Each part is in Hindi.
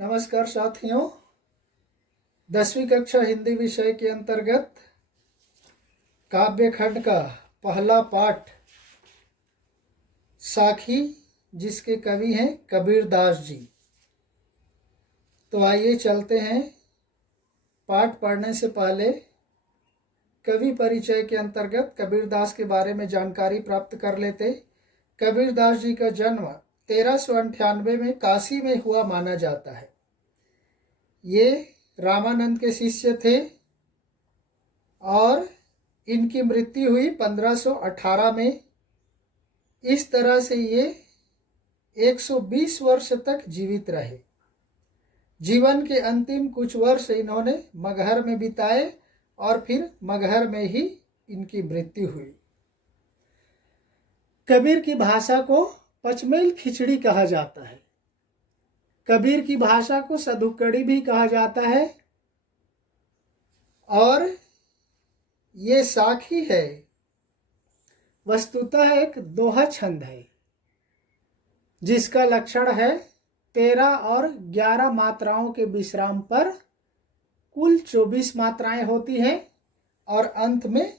नमस्कार साथियों, 10वीं कक्षा हिंदी विषय के अंतर्गत काव्य खंड का पहला पाठ साखी, जिसके कवि हैं कबीरदास जी। तो आइए चलते हैं। पाठ पढ़ने से पहले कवि परिचय के अंतर्गत कबीरदास के बारे में जानकारी प्राप्त कर लेते। कबीरदास जी का जन्म 1398 में काशी में हुआ माना जाता है। ये रामानंद के शिष्य थे और इनकी मृत्यु हुई 1518 में। इस तरह से ये 120 वर्ष तक जीवित रहे। जीवन के अंतिम कुछ वर्ष इन्होंने मगहर में बिताए और फिर मगहर में ही इनकी मृत्यु हुई। कबीर की भाषा को पचमेल खिचड़ी कहा जाता है। कबीर की भाषा को सधुकड़ी भी कहा जाता है और ये साखी है, वस्तुतः एक दोहा छंद है जिसका लक्षण है 13 और 11 मात्राओं के विश्राम पर कुल 24 मात्राएं होती हैं और अंत में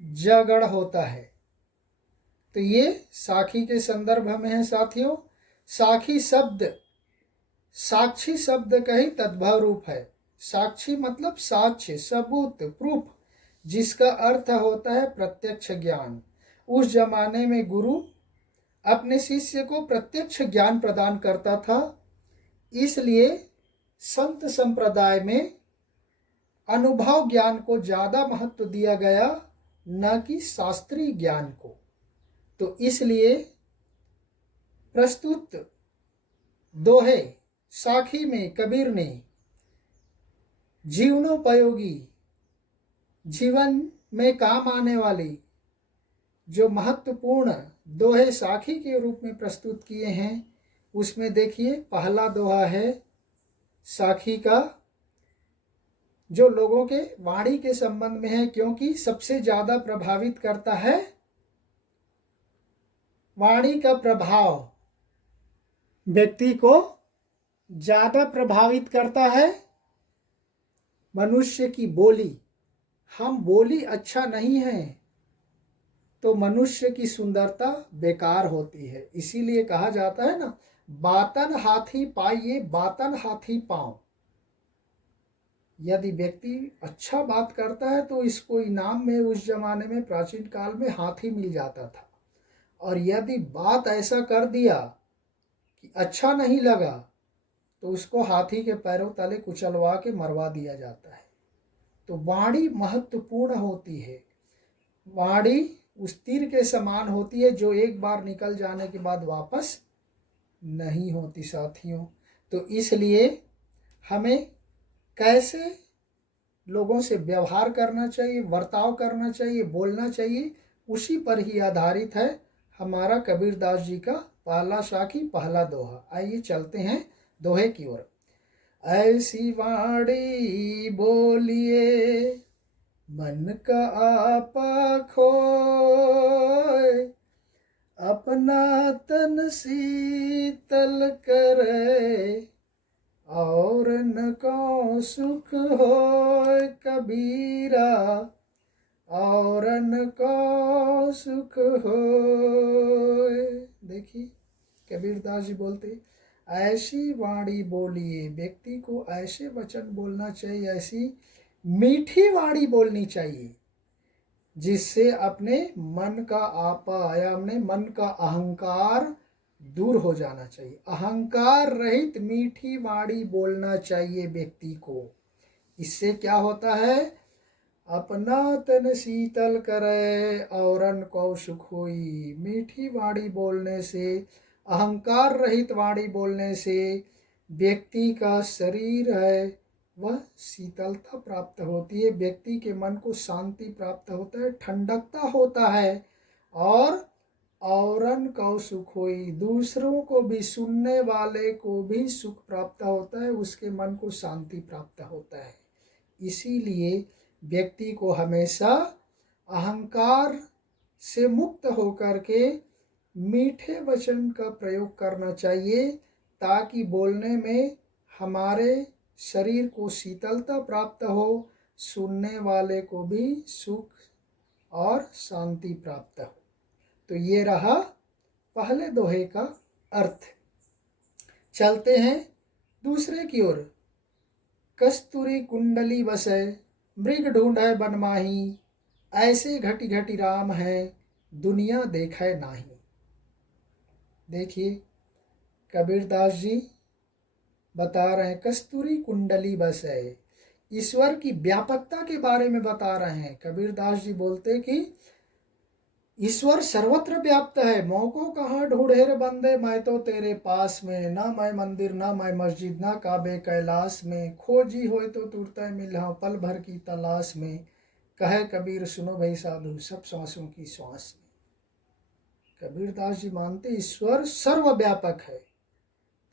जगड़ होता है। तो ये साखी के संदर्भ में है साथियों। साखी शब्द साक्षी शब्द का ही तद्भव रूप है। साक्षी मतलब साक्ष्य, सबूत, प्रूफ, जिसका अर्थ होता है प्रत्यक्ष ज्ञान। उस जमाने में गुरु अपने शिष्य को प्रत्यक्ष ज्ञान प्रदान करता था, इसलिए संत संप्रदाय में अनुभव ज्ञान को ज़्यादा महत्व दिया गया, न कि शास्त्रीय ज्ञान को। तो इसलिए प्रस्तुत दोहे साखी में कबीर ने जीवनोपयोगी, जीवन में काम आने वाली जो महत्वपूर्ण दोहे साखी के रूप में प्रस्तुत किए हैं। उसमें देखिए, पहला दोहा है साखी का, जो लोगों के वाणी के संबंध में है, क्योंकि सबसे ज़्यादा प्रभावित करता है वाणी का प्रभाव। व्यक्ति को ज़्यादा प्रभावित करता है मनुष्य की बोली। हम बोली अच्छा नहीं है तो मनुष्य की सुंदरता बेकार होती है। इसीलिए कहा जाता है ना, बातन हाथी पाइए बातन हाथी पाँव। यदि व्यक्ति अच्छा बात करता है तो इसको इनाम में उस जमाने में प्राचीन काल में हाथी मिल जाता था, और यदि बात ऐसा कर दिया कि अच्छा नहीं लगा तो उसको हाथी के पैरों तले कुचलवा के मरवा दिया जाता है। तो वाणी महत्वपूर्ण होती है। वाणी उस तीर के समान होती है जो एक बार निकल जाने के बाद वापस नहीं होती साथियों। तो इसलिए हमें कैसे लोगों से व्यवहार करना चाहिए, वर्ताव करना चाहिए, बोलना चाहिए, उसी पर ही आधारित है हमारा कबीरदास जी का पहला साखी, पहला दोहा। आइए चलते हैं दोहे की ओर। ऐसी वाणी बोलिए मन का आपा खोए, अपना तन शीतल करे और न को सुख होए कबीरा, और न को सुख होए। देखिए कबीरदास जी बोलते, ऐसी वाणी बोलिए। व्यक्ति को ऐसे वचन बोलना चाहिए, ऐसी मीठी वाणी बोलनी चाहिए जिससे अपने मन का आपा या अपने मन का अहंकार दूर हो जाना चाहिए। अहंकार रहित मीठी वाणी बोलना चाहिए व्यक्ति को। इससे क्या होता है, अपना तन शीतल करे औरन को सुख होई। मीठी वाणी बोलने से, अहंकार रहित वाणी बोलने से व्यक्ति का शरीर है वह शीतलता प्राप्त होती है, व्यक्ति के मन को शांति प्राप्त होता है, ठंडकता होता है, और औरन को सुख होई, दूसरों को भी, सुनने वाले को भी सुख प्राप्त होता है, उसके मन को शांति प्राप्त होता है। इसीलिए व्यक्ति को हमेशा अहंकार से मुक्त होकर के मीठे वचन का प्रयोग करना चाहिए, ताकि बोलने में हमारे शरीर को शीतलता प्राप्त हो, सुनने वाले को भी सुख और शांति प्राप्त हो। तो ये रहा पहले दोहे का अर्थ। चलते हैं दूसरे की ओर। कस्तूरी कुंडली बसे, मृग ढूंढे बन माही, ऐसे घटी घटी राम है, दुनिया देखे नाही। देखिए कबीरदास जी बता रहे हैं कस्तूरी कुंडली बसे, ईश्वर की व्यापकता के बारे में बता रहे हैं। कबीरदास जी बोलते कि ईश्वर सर्वत्र व्याप्त है, मौको कहाँ ढूंढे रे बंदे, मैं तो तेरे पास में, ना मैं मंदिर ना मैं मस्जिद ना काबे कैलाश में, खोजी होए तो तुरते मिला पल भर की तलाश में, कहे कबीर सुनो भाई साधु सब सांसों की श्वास में। कबीरदास जी मानते ईश्वर सर्वव्यापक है।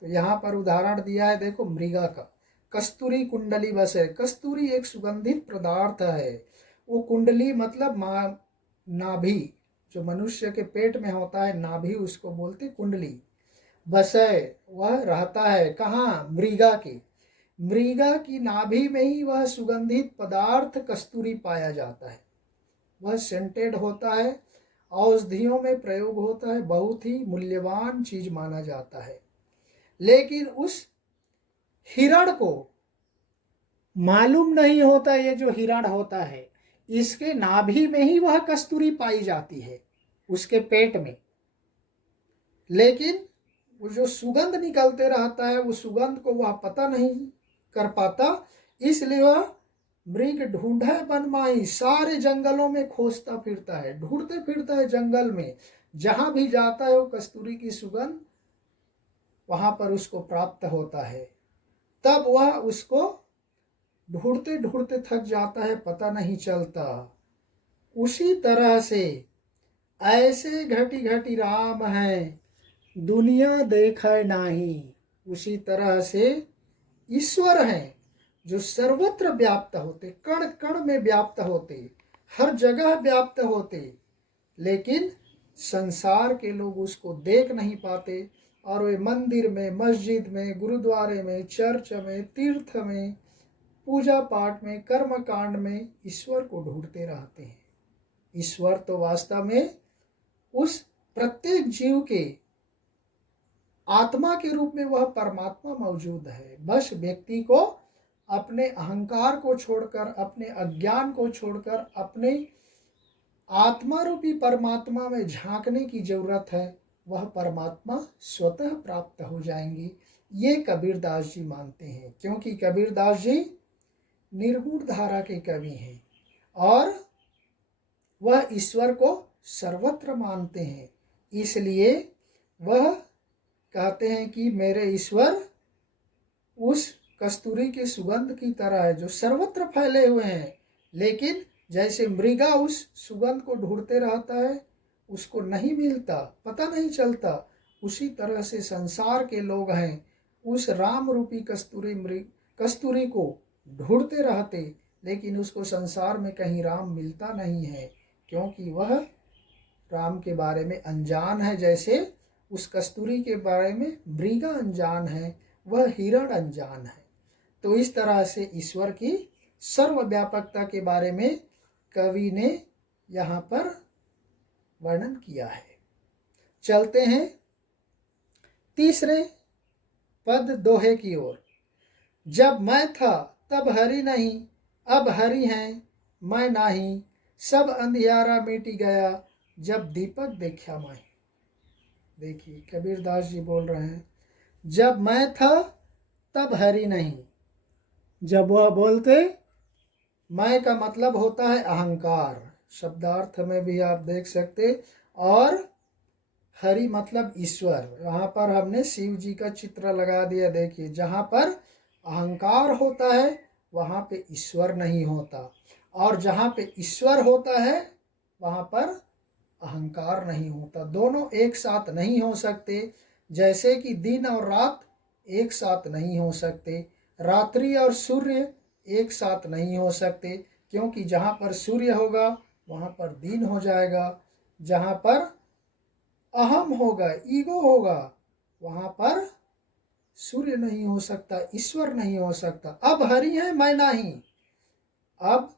तो यहाँ पर उदाहरण दिया है, देखो मृगा का। कस्तूरी कुंडली बसे, कस्तूरी एक सुगंधित पदार्थ है। वो कुंडली मतलब नाभि, जो मनुष्य के पेट में होता है नाभि, उसको बोलते कुंडली। बसे वह रहता है कहाँ, मृगा की। मृगा की नाभि में ही वह सुगंधित पदार्थ कस्तूरी पाया जाता है। वह सेंटेड होता है, औषधियों में प्रयोग होता है, बहुत ही मूल्यवान चीज माना जाता है। लेकिन उस हिरण को मालूम नहीं होता, ये जो हिरण होता है इसके नाभि में ही वह कस्तूरी पाई जाती है, उसके पेट में। लेकिन वो जो सुगंध निकलते रहता है, वो सुगंध को वह पता नहीं कर पाता, इसलिए वह मृग ढूंढे बन माही, सारे जंगलों में खोजता फिरता है, ढूंढते फिरता है जंगल में। जहां भी जाता है वो कस्तूरी की सुगंध वहां पर उसको प्राप्त होता है। तब वह उसको ढूंढते ढूंढते थक जाता है, पता नहीं चलता। उसी तरह से ऐसे घटी घटी राम है, दुनिया देखे नाही। उसी तरह से ईश्वर हैं जो सर्वत्र व्याप्त होते, कण कण में व्याप्त होते, हर जगह व्याप्त होते, लेकिन संसार के लोग उसको देख नहीं पाते। और वे मंदिर में, मस्जिद में, गुरुद्वारे में, चर्च में, तीर्थ में, पूजा पाठ में, कर्म कांड में ईश्वर को ढूंढते रहते हैं। ईश्वर तो वास्तव में उस प्रत्येक जीव के आत्मा के रूप में वह परमात्मा मौजूद है। बस व्यक्ति को अपने अहंकार को छोड़कर, अपने अज्ञान को छोड़कर अपने आत्मा रूपी परमात्मा में झांकने की जरूरत है। वह परमात्मा स्वतः प्राप्त हो जाएंगी, ये कबीरदास जी मानते हैं। क्योंकि कबीरदास जी निर्गुण धारा के कवि हैं और वह ईश्वर को सर्वत्र मानते हैं। इसलिए वह कहते हैं कि मेरे ईश्वर उस कस्तूरी की सुगंध की तरह है जो सर्वत्र फैले हुए हैं। लेकिन जैसे मृगा उस सुगंध को ढूंढते रहता है, उसको नहीं मिलता, पता नहीं चलता, उसी तरह से संसार के लोग हैं उस राम रूपी कस्तूरी को ढूंढते रहते, लेकिन उसको संसार में कहीं राम मिलता नहीं है, क्योंकि वह राम के बारे में अनजान है। जैसे उस कस्तूरी के बारे में मृगा अनजान है, वह हिरण अनजान है। तो इस तरह से ईश्वर की सर्वव्यापकता के बारे में कवि ने यहाँ पर वर्णन किया है। चलते हैं तीसरे पद दोहे की ओर। जब मैं था तब हरि नहीं, अब हरि हैं मैं नाही, सब अंधियारा मिट गया, जब दीपक देखा माही। देखिए कबीरदास जी बोल रहे हैं, जब मैं था तब हरि नहीं। जब वह बोलते, मैं का मतलब होता है अहंकार, शब्दार्थ में भी आप देख सकते, और हरि मतलब ईश्वर। यहाँ पर हमने शिव जी का चित्र लगा दिया। देखिए जहाँ पर अहंकार होता है वहाँ पे ईश्वर नहीं होता, और जहाँ पे ईश्वर होता है वहाँ पर अहंकार नहीं होता। दोनों एक साथ नहीं हो सकते। जैसे कि दिन और रात एक साथ नहीं हो सकते, रात्रि और सूर्य एक साथ नहीं हो सकते, क्योंकि जहाँ पर सूर्य होगा वहाँ पर दिन हो जाएगा, जहाँ पर अहम होगा, ईगो होगा, वहाँ पर सूर्य नहीं हो सकता, ईश्वर नहीं हो सकता। अब हरि है, मैं नहीं। अब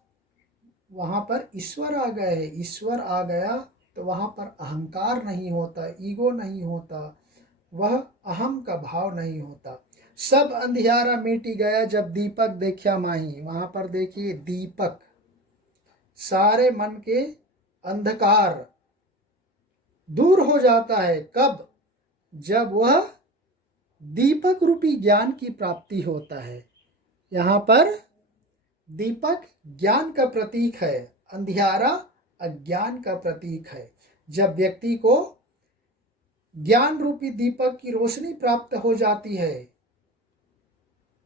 वहाँ पर ईश्वर आ गए हैं। ईश्वर आ गया तो वहाँ पर अहंकार नहीं होता, ईगो नहीं होता, वह अहम का भाव नहीं होता। सब अंधियारा मिट गया जब दीपक देखा माही। वहाँ पर देखिए दीपक, सारे मन के अंधकार दूर हो जाता है। कब? जब वह दीपक रूपी ज्ञान की प्राप्ति होता है। यहाँ पर दीपक ज्ञान का प्रतीक है, अंधियारा अज्ञान का प्रतीक है। जब व्यक्ति को ज्ञान रूपी दीपक की रोशनी प्राप्त हो जाती है,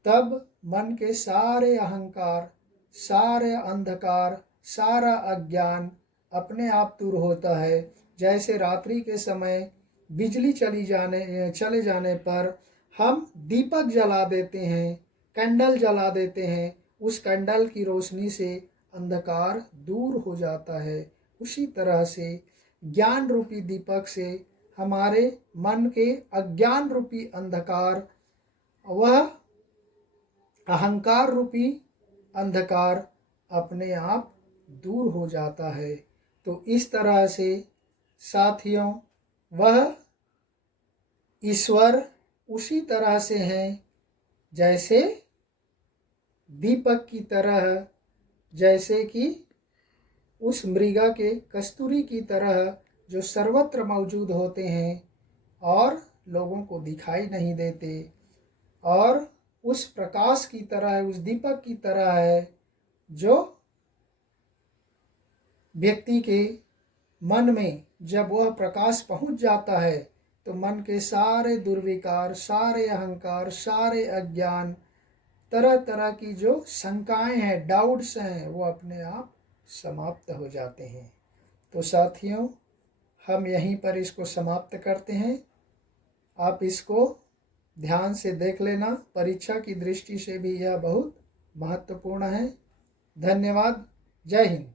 तब मन के सारे अहंकार, सारे अंधकार, सारा अज्ञान अपने आप दूर होता है। जैसे रात्रि के समय बिजली चले जाने पर हम दीपक जला देते हैं, कैंडल जला देते हैं, उस कैंडल की रोशनी से अंधकार दूर हो जाता है। उसी तरह से ज्ञान रूपी दीपक से हमारे मन के अज्ञान रूपी अंधकार, वह अहंकार रूपी अंधकार अपने आप दूर हो जाता है। तो इस तरह से साथियों, वह ईश्वर उसी तरह से हैं जैसे दीपक की तरह, जैसे कि उस मृगा के कस्तूरी की तरह जो सर्वत्र मौजूद होते हैं और लोगों को दिखाई नहीं देते, और उस प्रकाश की तरह, उस दीपक की तरह है जो व्यक्ति के मन में जब वह प्रकाश पहुंच जाता है तो मन के सारे दुर्विकार, सारे अहंकार, सारे अज्ञान, तरह तरह की जो शंकाएं हैं, डाउट्स हैं, वो अपने आप समाप्त हो जाते हैं। तो साथियों, हम यहीं पर इसको समाप्त करते हैं। आप इसको ध्यान से देख लेना, परीक्षा की दृष्टि से भी यह बहुत महत्वपूर्ण है। धन्यवाद। जय हिंद।